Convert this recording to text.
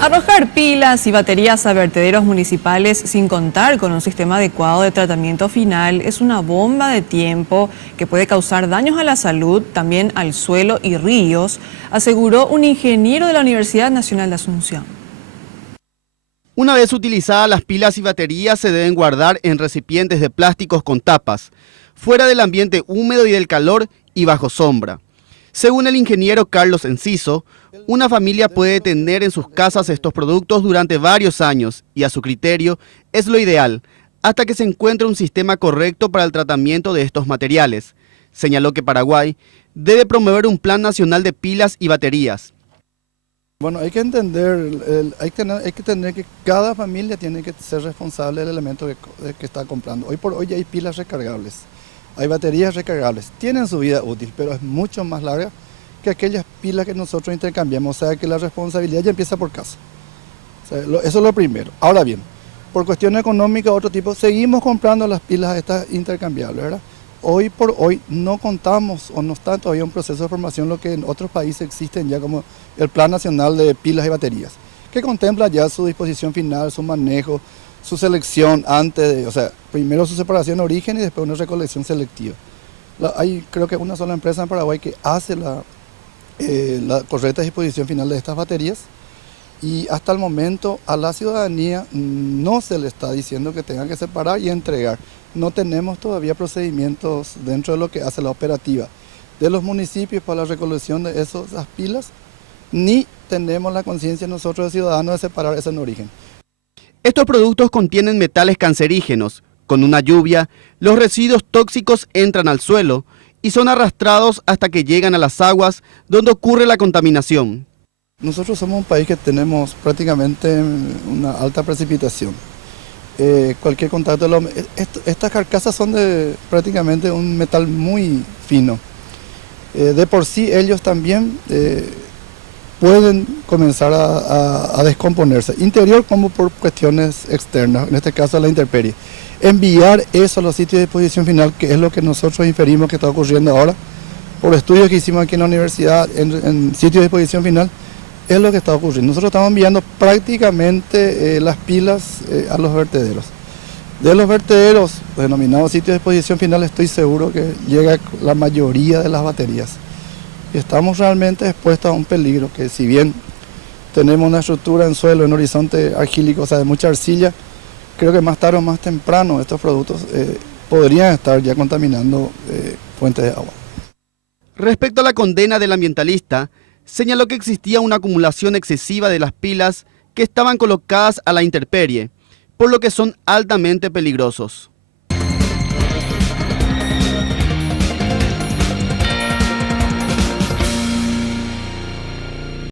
Arrojar pilas y baterías a vertederos municipales sin contar con un sistema adecuado de tratamiento final es una bomba de tiempo que puede causar daños a la salud, también al suelo y ríos, aseguró un ingeniero de la Universidad Nacional de Asunción. Una vez utilizadas, las pilas y baterías se deben guardar en recipientes de plásticos con tapas, fuera del ambiente húmedo y del calor y bajo sombra. Según el ingeniero Carlos Enciso, una familia puede tener en sus casas estos productos durante varios años y a su criterio es lo ideal, hasta que se encuentre un sistema correcto para el tratamiento de estos materiales. Señaló que Paraguay debe promover un plan nacional de pilas y baterías. Bueno, hay que entender, hay que tener que cada familia tiene que ser responsable del elemento que está comprando. Hoy por hoy ya hay pilas recargables, hay baterías recargables, tienen su vida útil, pero es mucho más larga que aquellas pilas que nosotros intercambiamos, o sea que la responsabilidad ya empieza por casa. O sea, eso es lo primero. Ahora bien, por cuestiones económicas, otro tipo, seguimos comprando las pilas estas intercambiables, ¿verdad? Hoy por hoy no contamos o no está todavía un proceso de formación lo que en otros países existen ya como el Plan Nacional de Pilas y Baterías, que contempla ya su disposición final, su manejo, su selección antes de, o sea, primero su separación de origen y después una recolección selectiva. Hay creo que una sola empresa en Paraguay que hace la correcta disposición final de estas baterías y hasta el momento a la ciudadanía no se le está diciendo que tengan que separar y entregar. No tenemos todavía procedimientos dentro de lo que hace la operativa de los municipios para la recolección de esas pilas, ni tenemos la conciencia nosotros de ciudadanos de separar eso en origen. Estos productos contienen metales cancerígenos. Con una lluvia, los residuos tóxicos entran al suelo y son arrastrados hasta que llegan a las aguas donde ocurre la contaminación. Nosotros somos un país que tenemos prácticamente una alta precipitación. Cualquier contacto, estas carcasas son de prácticamente un metal muy fino. De por sí ellos también pueden comenzar a descomponerse, interior como por cuestiones externas, en este caso la intemperie. Enviar eso a los sitios de disposición final, que es lo que nosotros inferimos que está ocurriendo ahora, por estudios que hicimos aquí en la universidad, en sitios de disposición final, es lo que está ocurriendo. Nosotros estamos enviando prácticamente las pilas a los vertederos. De los vertederos, denominados sitios de disposición final, estoy seguro que llega la mayoría de las baterías. Y estamos realmente expuestos a un peligro, que si bien tenemos una estructura en suelo, en horizonte argílico, o sea, de mucha arcilla, creo que más tarde o más temprano estos productos podrían estar ya contaminando fuentes de agua. Respecto a la condena del ambientalista, señaló que existía una acumulación excesiva de las pilas que estaban colocadas a la intemperie, por lo que son altamente peligrosos.